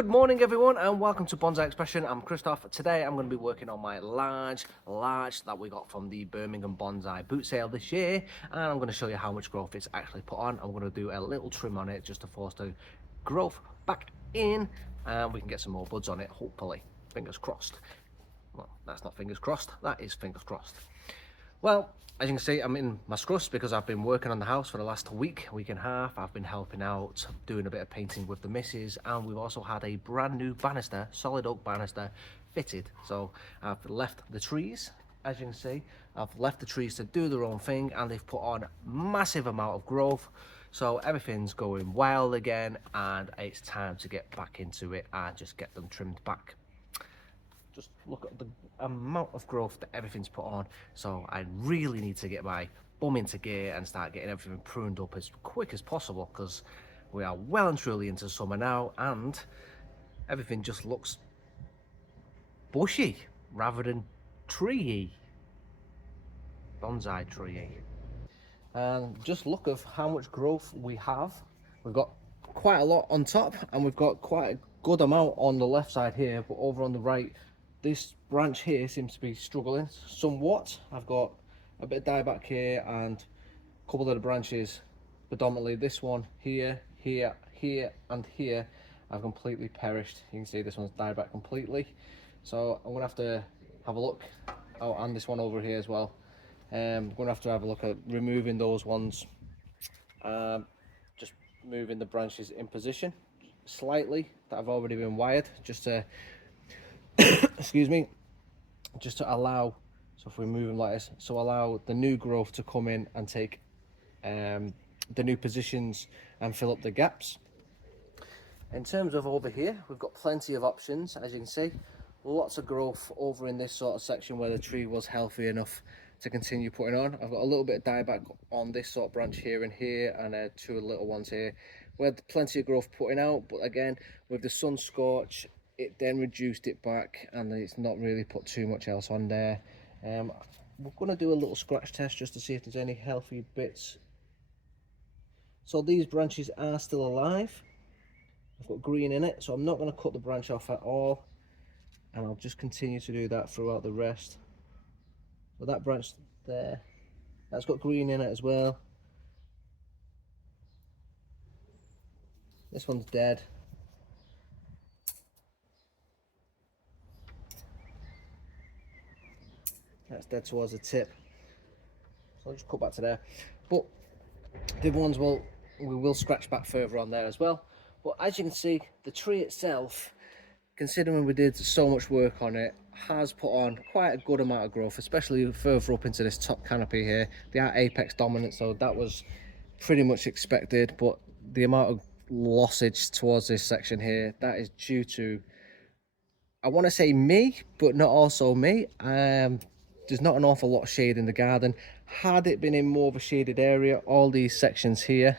Good morning everyone and welcome to Bonsai Expression. I'm Christoph. Today I'm going to be working on my large larch that we got from the Birmingham Bonsai Boot Sale this year, and I'm going to show you how much growth it's actually put on. I'm going to do a little trim on it just to force the growth back in, and we can get some more buds on it, hopefully. Fingers crossed. Well, that's not fingers crossed, that is fingers crossed. Well, as you can see, I'm in my scruss because I've been working on the house for the last week and a half. I've been helping out, doing a bit of painting with the missus, and we've also had a brand new banister, solid oak banister, fitted. So I've left the trees, as you can see, I've left the trees to do their own thing, and they've put on massive amount of growth. So everything's going wild again, and it's time to get back into it and just get them trimmed back. Just look at the amount of growth that everything's put on. So I really need to get my bum into gear and start getting everything pruned up as quick as possible, because we are well and truly into summer now and everything just looks bushy rather than treey, bonsai treey. And just look at how much growth we have. We've got quite a lot on top and we've got quite a good amount on the left side here, but over on the right, this branch here seems to be struggling somewhat. I've got a bit of dieback here, and a couple of the branches, predominantly this one here, here, here and here, have completely perished. You can see this one's died back completely, so I'm gonna have to have a look. Oh, and this one over here as well. I'm gonna have to have a look at removing those ones, just moving the branches in position slightly that have already been wired, just to excuse me, just to allow, so if we move them like this, so allow the new growth to come in and take the new positions and fill up the gaps. In terms of over here, we've got plenty of options. As you can see, lots of growth over in this sort of section where the tree was healthy enough to continue putting on. I've got a little bit of dieback on this sort of branch here and here, and two little ones here. We had plenty of growth putting out, but again, with the sun scorch, it then reduced it back, and it's not really put too much else on there. We're going to do a little scratch test just to see if there's any healthy bits. So these branches are still alive. I've got green in it, so I'm not going to cut the branch off at all, and I'll just continue to do that throughout the rest. So that branch there, that's got green in it as well. This one's dead. That's dead towards the tip, so I'll just cut back to there. But the other ones we will scratch back further on there as well. But as you can see, the tree itself, considering we did so much work on it, has put on quite a good amount of growth, especially further up into this top canopy here. They are apex dominant, so that was pretty much expected, but the amount of lossage towards this section here, that is due to, I want to say me, but not also me. There's not an awful lot of shade in the garden. Had it been in more of a shaded area, all these sections here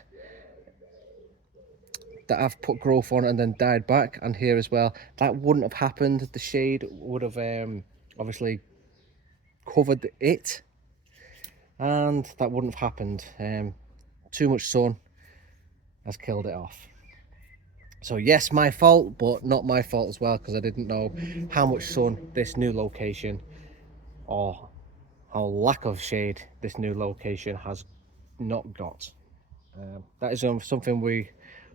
that I've put growth on and then died back, and here as well, that wouldn't have happened. The shade would have obviously covered it, and that wouldn't have happened. Too much sun has killed it off. So yes, my fault, but not my fault as well, because I didn't know how much sun this new location, or how lack of shade this new location has not got. That is something we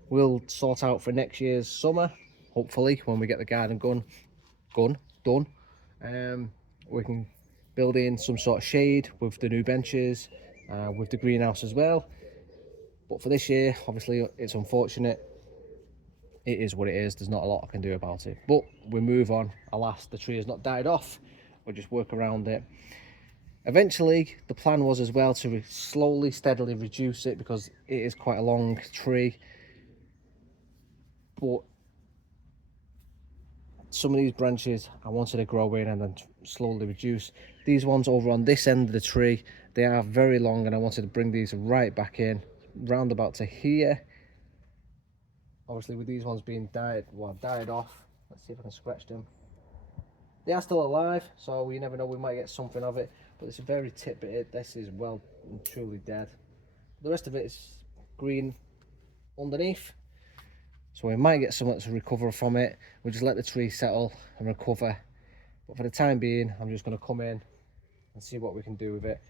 will sort out for next year's summer, hopefully, when we get the garden done. We can build in some sort of shade with the new benches, with the greenhouse as well. But for this year, obviously, it's unfortunate. It is what it is. There's not a lot I can do about it, but we move on. Alas, the tree has not died off. We'll just work around it. Eventually, the plan was as well to slowly, steadily reduce it, because it is quite a long tree. But some of these branches I wanted to grow in and then slowly reduce. These ones over on this end of the tree, they are very long, and I wanted to bring these right back in, round about to here. Obviously, with these ones being died off, let's see if I can scratch them. They are still alive, so you never know, we might get something of it, but it's a very tip bit. This is well and truly dead. The rest of it is green underneath. So we might get something to recover from it. We'll just let the tree settle and recover. But for the time being, I'm just going to come in and see what we can do with it.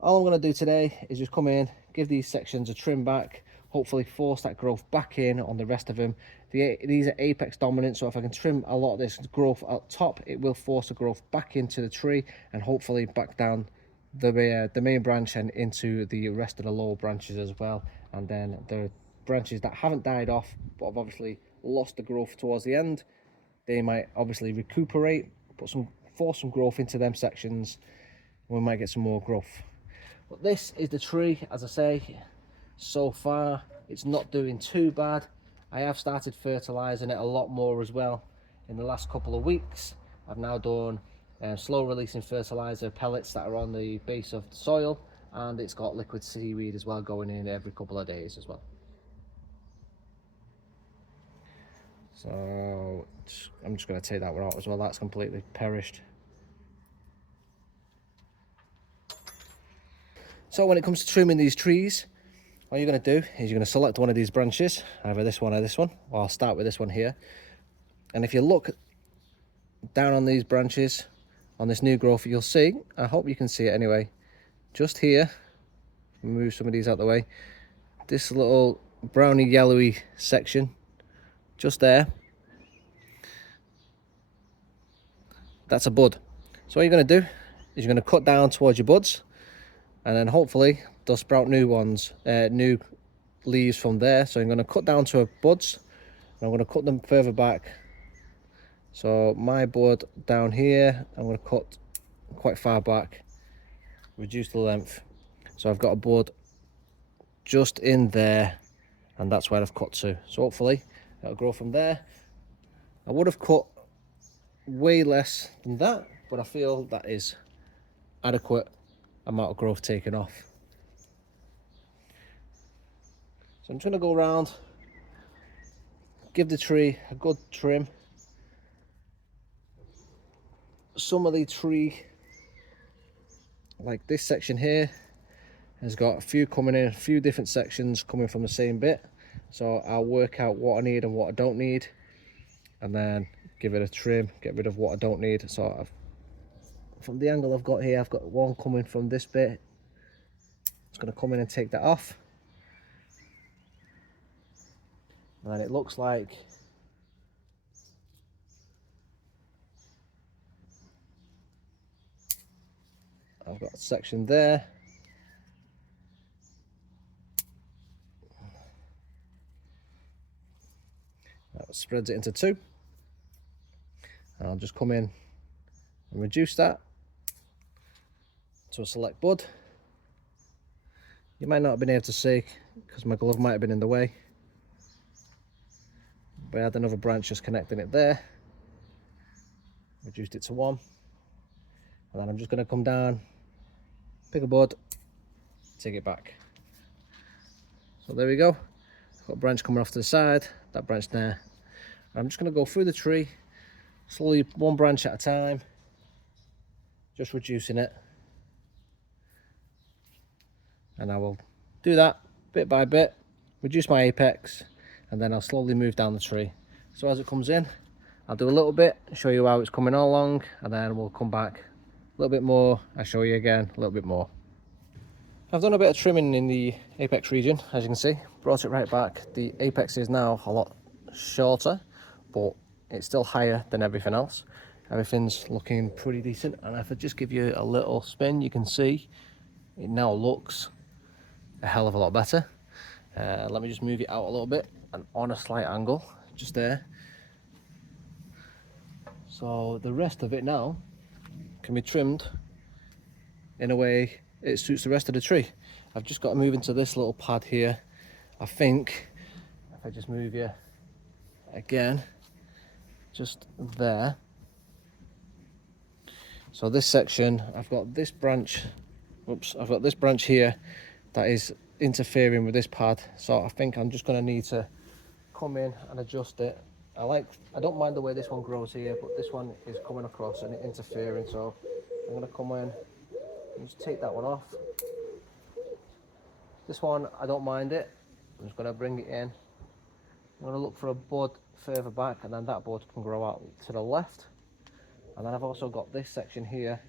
All I'm going to do today is just come in, give these sections a trim back, hopefully force that growth back in on the rest of them. These are apex dominant, so if I can trim a lot of this growth up top, it will force the growth back into the tree and hopefully back down the main branch and into the rest of the lower branches as well. And then the branches that haven't died off but have obviously lost the growth towards the end, they might obviously recuperate, force some growth into them sections, and we might get some more growth. But this is the tree, as I say. So far it's not doing too bad. I have started fertilizing it a lot more as well in the last couple of weeks. I've now done slow releasing fertilizer pellets that are on the base of the soil, and it's got liquid seaweed as well going in every couple of days as well. So I'm just going to take that one out as well. That's completely perished. So when it comes to trimming these trees, what you're going to do is you're going to select one of these branches, either this one or this one, or I'll start with this one here. And if you look down on these branches, on this new growth, you'll see, I hope you can see it anyway, just here, move some of these out the way, this little browny yellowy section, just there, that's a bud. So what you're going to do is you're going to cut down towards your buds, and then hopefully they'll sprout new ones, new leaves from there. So I'm going to cut down to buds, and I'm going to cut them further back. So my bud down here, I'm going to cut quite far back, reduce the length. So I've got a bud just in there, and that's where I've cut to. So hopefully it'll grow from there. I would have cut way less than that, but I feel that is adequate amount of growth taken off. So I'm trying to go around, give the tree a good trim. Some of the tree, like this section here, has got a few coming in, a few different sections coming from the same bit. So I'll work out what I need and what I don't need, and then give it a trim, get rid of what I don't need. So from the angle I've got here, I've got one coming from this bit. It's going to come in and take that off. And then it looks like I've got a section there. That spreads it into two. And I'll just come in and reduce that to a select bud. You might not have been able to see because my glove might have been in the way, but I had another branch just connecting it there. Reduced it to one, and then I'm just going to come down, pick a bud, take it back. So there we go. I've got a branch coming off to the side, that branch there. I'm just going to go through the tree slowly, one branch at a time, just reducing it. And I will do that bit by bit, reduce my apex, and then I'll slowly move down the tree. So as it comes in, I'll do a little bit, show you how it's coming along, and then we'll come back a little bit more, I'll show you again a little bit more. I've done a bit of trimming in the apex region, as you can see, brought it right back. The apex is now a lot shorter, but it's still higher than everything else. Everything's looking pretty decent, and if I just give you a little spin, you can see it now looks a hell of a lot better. Let me just move it out a little bit and on a slight angle, just there. So the rest of it now can be trimmed in a way it suits the rest of the tree. I've just got to move into this little pad here. I think if I just move you again, just there. So this section, I've got this branch, I've got this branch here that is interfering with this pad, so I think I'm just going to need to come in and adjust it. I don't mind the way this one grows here, but this one is coming across and interfering, so I'm going to come in and just take that one off. This one, I don't mind it. I'm just going to bring it in I'm going to look for a bud further back, and then that bud can grow out to the left. And then I've also got this section here.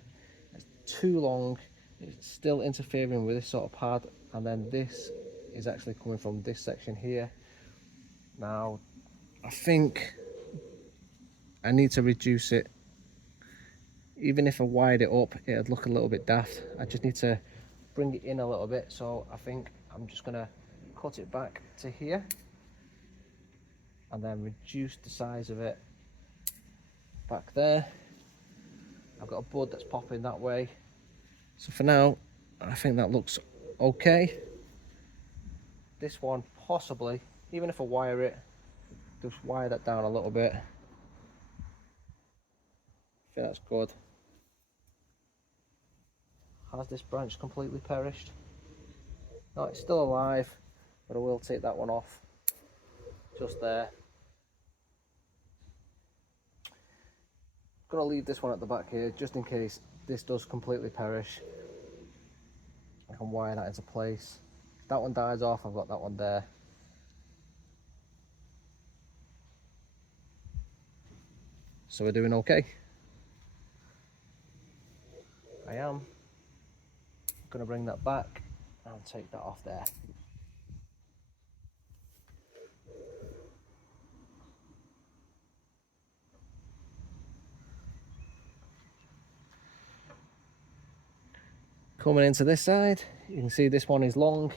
It's too long, it's still interfering with this sort of pad, and then this is actually coming from this section here. Now I think I need to reduce it. Even if I wired it up, it'd look a little bit daft. I just need to bring it in a little bit, so I think I'm just gonna cut it back to here and then reduce the size of it back there. I've got a bud that's popping that way, so for now I think that looks okay. This one possibly, even if I wire it, just wire that down a little bit. I think that's good. Has this branch completely perished? No, it's still alive, but I will take that one off just there. I'm gonna leave this one at the back here just in case this does completely perish. I can wire that into place. If that one dies off, I've got that one there. So we're doing okay. I am gonna bring that back and take that off there. Coming into this side, you can see this one is long.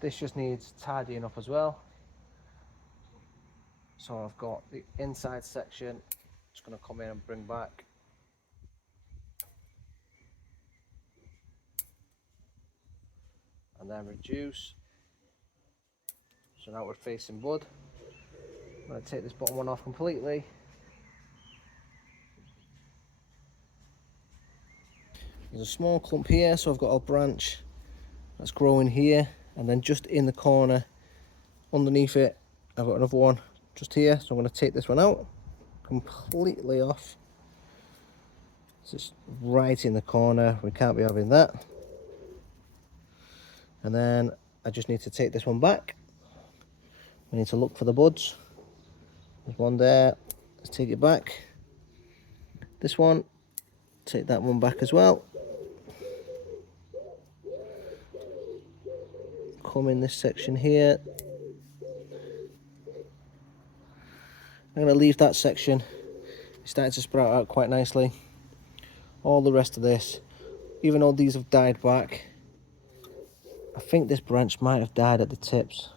This just needs tidying up as well. So I've got the inside section, just going to come in and bring back. And then reduce. So now we're facing bud. I'm going to take this bottom one off completely. There's a small clump here, so I've got a branch that's growing here, and then just in the corner underneath it I've got another one just here, so I'm going to take this one out completely off. It's just right in the corner, we can't be having that. And then I just need to take this one back. We need to look for the buds. There's one there, let's take it back. This one, take that one back as well. Come in this section here. I'm going to leave that section. It's starting to sprout out quite nicely. All the rest of this, even though these have died back, I think this branch might have died at the tips.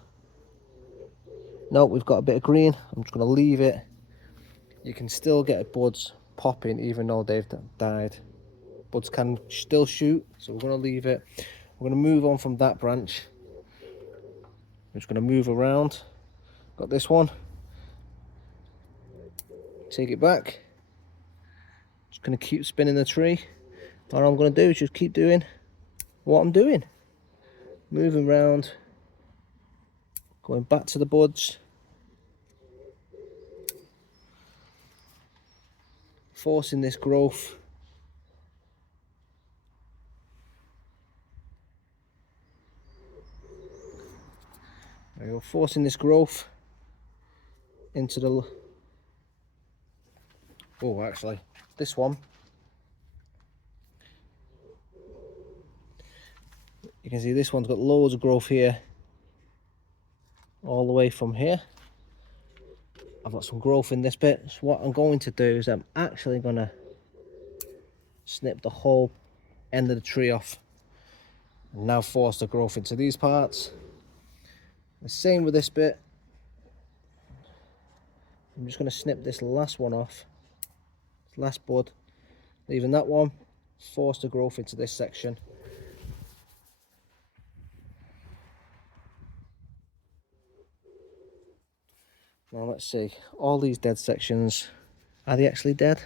No, we've got a bit of green. I'm just going to leave it. You can still get buds popping even though they've died. Buds can still shoot, so we're going to leave it. We're going to move on from that branch. I'm just going to move around. Got this one. Take it back. Just going to keep spinning the tree. All I'm going to do is just keep doing what I'm doing. Moving around. Going back to the buds. Forcing this growth. There we go, forcing this growth into the... Oh, actually, this one. You can see this one's got loads of growth here. All the way from here. I've got some growth in this bit. So what I'm going to do is I'm actually going to snip the whole end of the tree off. And now force the growth into these parts. The same with this bit. I'm just going to snip this last one off. Last bud. Leaving that one. Force the growth into this section. Now let's see. All these dead sections. Are they actually dead?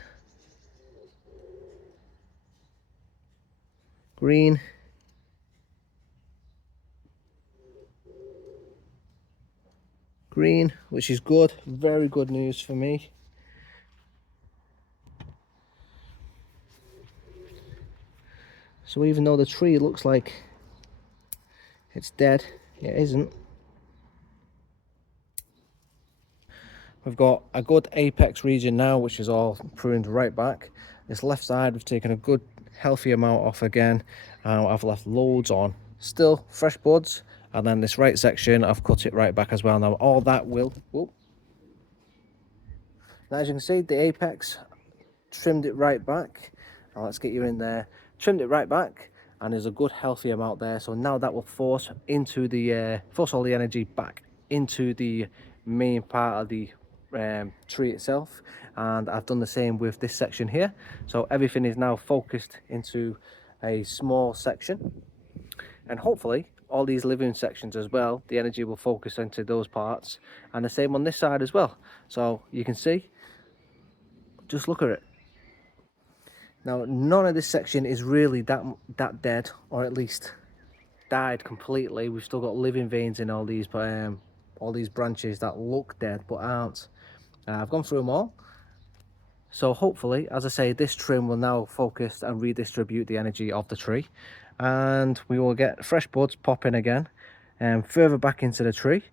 Green. Green, which is good. Very good news for me. So even though the tree looks like it's dead, it isn't. We've got a good apex region now, which is all pruned right back. This left side, we've taken a good healthy amount off again. I've left loads on, still fresh buds. And then this right section, I've cut it right back as well. Now all that will, whoop. Now as you can see, the apex, trimmed it right back. Now let's get you in there. Trimmed it right back, and there's a good healthy amount there. So now that will force into the force all the energy back into the main part of the tree itself. And I've done the same with this section here. So everything is now focused into a small section, and hopefully all these living sections as well, the energy will focus into those parts, and the same on this side as well. So you can see, just look at it. Now none of this section is really that dead, or at least died completely. We've still got living veins in all these branches that look dead but aren't. I've gone through them all. So hopefully, as I say, this trim will now focus and redistribute the energy of the tree, and we will get fresh buds popping again and further back into the tree,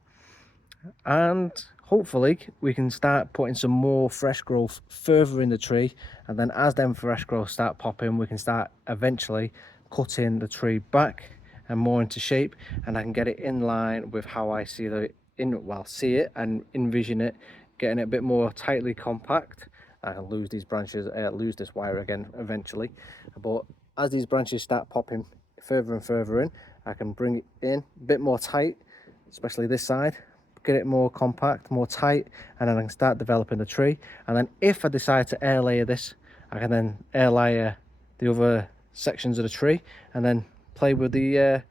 and hopefully we can start putting some more fresh growth further in the tree. And then as them fresh growth start popping, we can start eventually cutting the tree back and more into shape, and I can get it in line with how I see see it and envision it, getting it a bit more tightly compact. I can lose these branches, lose this wire again eventually, but as these branches start popping further and further in, I can bring it in a bit more tight, especially this side, get it more compact, more tight, and then I can start developing the tree. And then if I decide to air layer this, I can then air layer the other sections of the tree and then play with the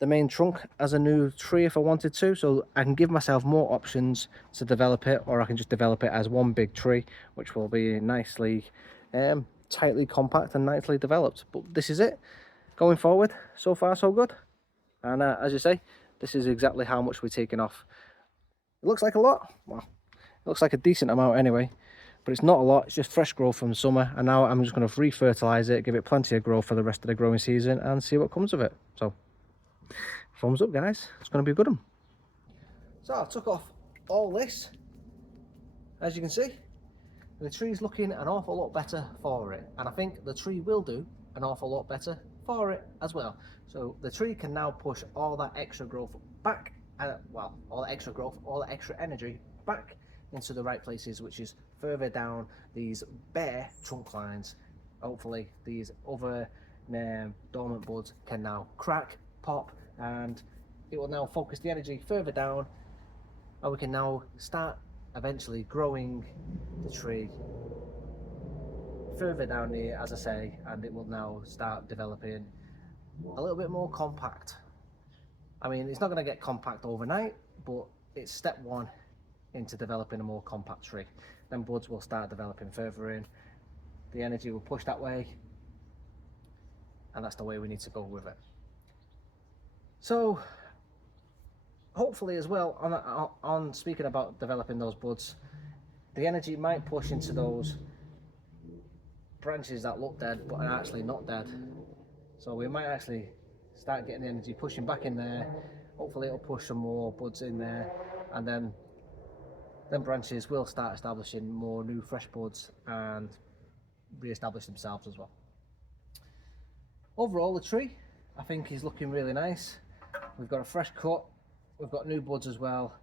main trunk as a new tree if I wanted to. So I can give myself more options to develop it, or I can just develop it as one big tree, which will be nicely tightly compact and nicely developed. But this is it going forward. So far so good. And as you say, this is exactly how much we're taking off. It looks like a lot. Well, it looks like a decent amount anyway, but it's not a lot. It's just fresh growth from summer, and now I'm just going to re-fertilize it, give it plenty of growth for the rest of the growing season, and see what comes of it. So thumbs up, guys. It's going to be a good one. So I took off all this, as you can see. The tree's looking an awful lot better for it, and I think the tree will do an awful lot better for it as well. So the tree can now push all that extra growth back, well, all the extra growth, all the extra energy back into the right places, which is further down these bare trunk lines. Hopefully these other dormant buds can now crack, pop, and it will now focus the energy further down, and we can now start eventually growing the tree further down here, as I say, and it will now start developing a little bit more compact. I mean, it's not going to get compact overnight, but it's step one into developing a more compact tree. Then buds will start developing further in, the energy will push that way, and that's the way we need to go with it. So hopefully as well, on speaking about developing those buds, the energy might push into those branches that look dead but are actually not dead. So we might actually start getting the energy pushing back in there. Hopefully it'll push some more buds in there, and then branches will start establishing more new fresh buds and re-establish themselves as well. Overall, the tree I think is looking really nice. We've got a fresh cut, we've got new buds as well.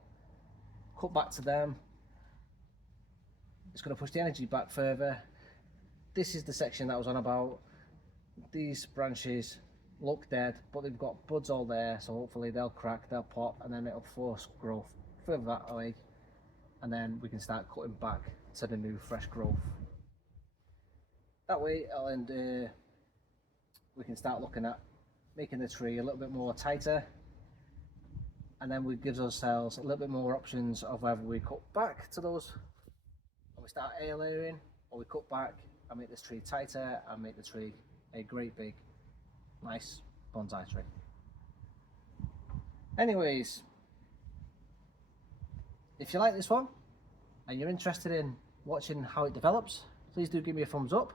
Cut back to them. It's going to push the energy back further. This is the section that I was on about. These branches look dead, but they've got buds all there, so hopefully they'll crack, they'll pop, and then it'll force growth further that way, and then we can start cutting back to the new fresh growth. That way we can start looking at making the tree a little bit more tighter, and then we give ourselves a little bit more options of whether we cut back to those and we start air layering, or we cut back and make this tree tighter and make the tree a great big nice bonsai tree. Anyways, if you like this one and you're interested in watching how it develops, please do give me a thumbs up.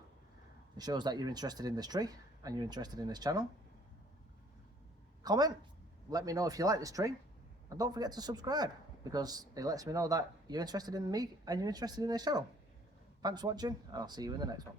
It shows that you're interested in this tree and you're interested in this channel. Comment, let me know if you like this tree, and don't forget to subscribe. because it lets me know that you're interested in me and you're interested in this channel. Thanks for watching, and I'll see you in the next one.